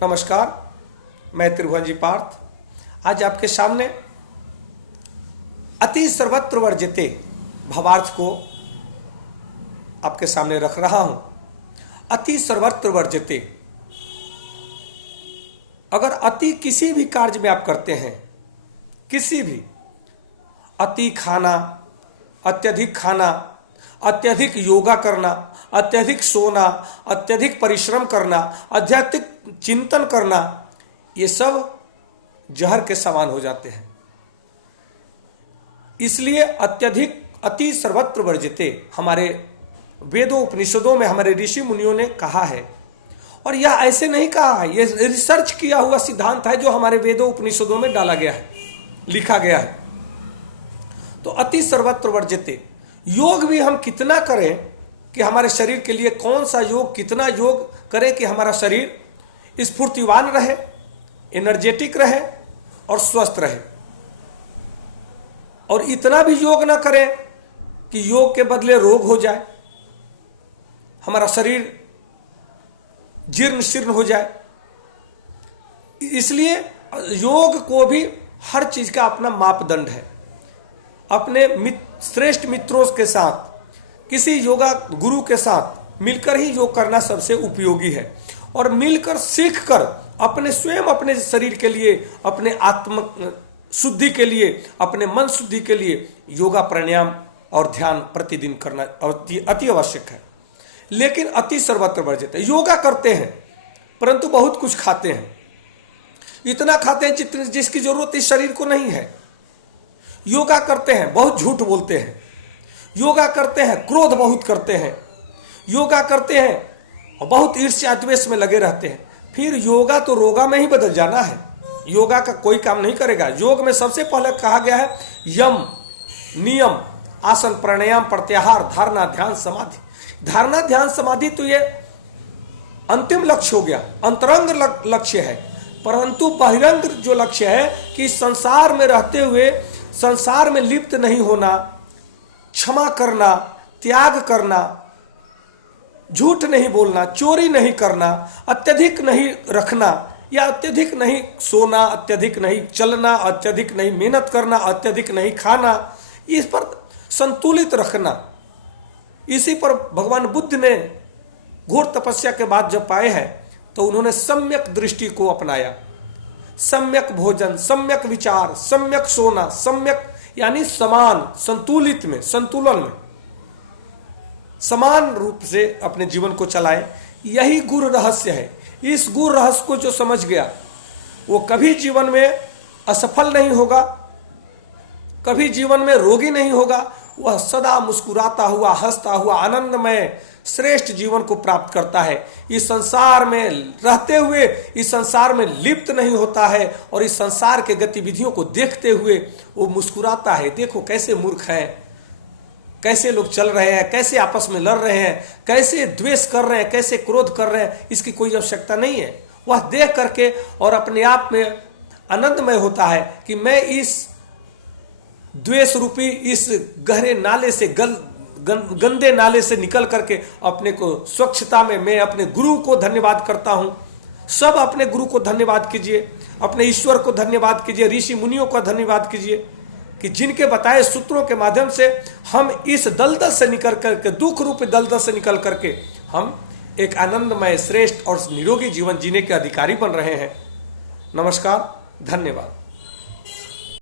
नमस्कार, मैं त्रिभुवन जी पार्थ आज आपके सामने अति सर्वत्र वर्जिते भावार्थ को आपके सामने रख रहा हूं। अति सर्वत्र वर्जिते, अगर अति किसी भी कार्य में आप करते हैं, किसी भी अति खाना, अत्यधिक खाना, अत्यधिक योगा करना, अत्यधिक सोना, अत्यधिक परिश्रम करना, अत्यधिक चिंतन करना, ये सब जहर के समान हो जाते हैं। इसलिए अत्यधिक अति सर्वत्र वर्जिते हमारे वेदों उपनिषदों में हमारे ऋषि मुनियों ने कहा है, और यह ऐसे नहीं कहा है, यह रिसर्च किया हुआ सिद्धांत है जो हमारे वेदों उपनिषदों में डाला गया है, लिखा गया है। तो अति सर्वत्र वर्जिते, योग भी हम कितना करें कि हमारे शरीर के लिए कौन सा योग, कितना योग करें कि हमारा शरीर स्फूर्तिवान रहे, एनर्जेटिक रहे और स्वस्थ रहे, और इतना भी योग ना करें कि योग के बदले रोग हो जाए, हमारा शरीर जीर्ण शीर्ण हो जाए। इसलिए योग को भी हर चीज का अपना मापदंड है। अपने श्रेष्ठ मित्रों के साथ, किसी योगा गुरु के साथ मिलकर ही योग करना सबसे उपयोगी है, और मिलकर सीखकर अपने स्वयं अपने शरीर के लिए, अपने आत्म शुद्धि के लिए, अपने मन शुद्धि के लिए योगा प्राणायाम और ध्यान प्रतिदिन करना अति आवश्यक है। लेकिन अति सर्वत्र वर्जित है। योगा करते हैं परंतु बहुत कुछ खाते हैं, इतना खाते हैं जिसकी जरूरत इस शरीर को नहीं है। योगा करते हैं, बहुत झूठ बोलते हैं। योगा करते हैं, क्रोध बहुत करते हैं। योगा करते हैं और बहुत ईर्ष्या द्वेष में लगे रहते हैं। फिर योगा तो रोगा में ही बदल जाना है, योगा का कोई काम नहीं करेगा। योग में सबसे पहले कहा गया है यम, नियम, आसन, प्राणायाम, प्रत्याहार, धारणा, ध्यान, समाधि। धारणा, ध्यान, समाधि तो ये अंतिम लक्ष्य हो गया, अंतरंग लक्ष्य है। परंतु बहिरंग जो लक्ष्य है कि संसार में रहते हुए संसार में लिप्त नहीं होना, क्षमा करना, त्याग करना, झूठ नहीं बोलना, चोरी नहीं करना, अत्यधिक नहीं रखना, या अत्यधिक नहीं सोना, अत्यधिक नहीं चलना, अत्यधिक नहीं मेहनत करना, अत्यधिक नहीं खाना, इस पर संतुलित रखना। इसी पर भगवान बुद्ध ने घोर तपस्या के बाद जब पाए हैं तो उन्होंने सम्यक दृष्टि को अपनाया। सम्यक भोजन, सम्यक विचार, सम्यक सोना, सम्यक यानी समान, संतुलित में, संतुलन में समान रूप से अपने जीवन को चलाए। यही गुरु रहस्य है। इस गुरु रहस्य को जो समझ गया वो कभी जीवन में असफल नहीं होगा, कभी जीवन में रोगी नहीं होगा। वह सदा मुस्कुराता हुआ, हंसता हुआ, आनंदमय श्रेष्ठ जीवन को प्राप्त करता है। इस संसार में रहते हुए इस संसार में लिप्त नहीं होता है, और इस संसार के गतिविधियों को देखते हुए वो मुस्कुराता है। देखो कैसे मूर्ख हैं, कैसे लोग चल रहे हैं, कैसे आपस में लड़ रहे हैं, कैसे द्वेष कर रहे हैं, कैसे क्रोध कर रहे हैं, इसकी कोई आवश्यकता नहीं है। वह देख करके और अपने आप में आनंदमय होता है कि मैं इस द्वेष रूपी इस गहरे नाले से गंदे नाले से निकल करके अपने को स्वच्छता में, मैं अपने गुरु को धन्यवाद करता हूं। सब अपने गुरु को धन्यवाद कीजिए, अपने ईश्वर को धन्यवाद कीजिए, ऋषि मुनियों को धन्यवाद कीजिए कि जिनके बताए सूत्रों के माध्यम से हम इस दलदल से निकल करके, दुख रूपी दलदल से निकल करके हम एक आनंदमय, श्रेष्ठ और निरोगी जीवन जीने के अधिकारी बन रहे हैं। नमस्कार, धन्यवाद।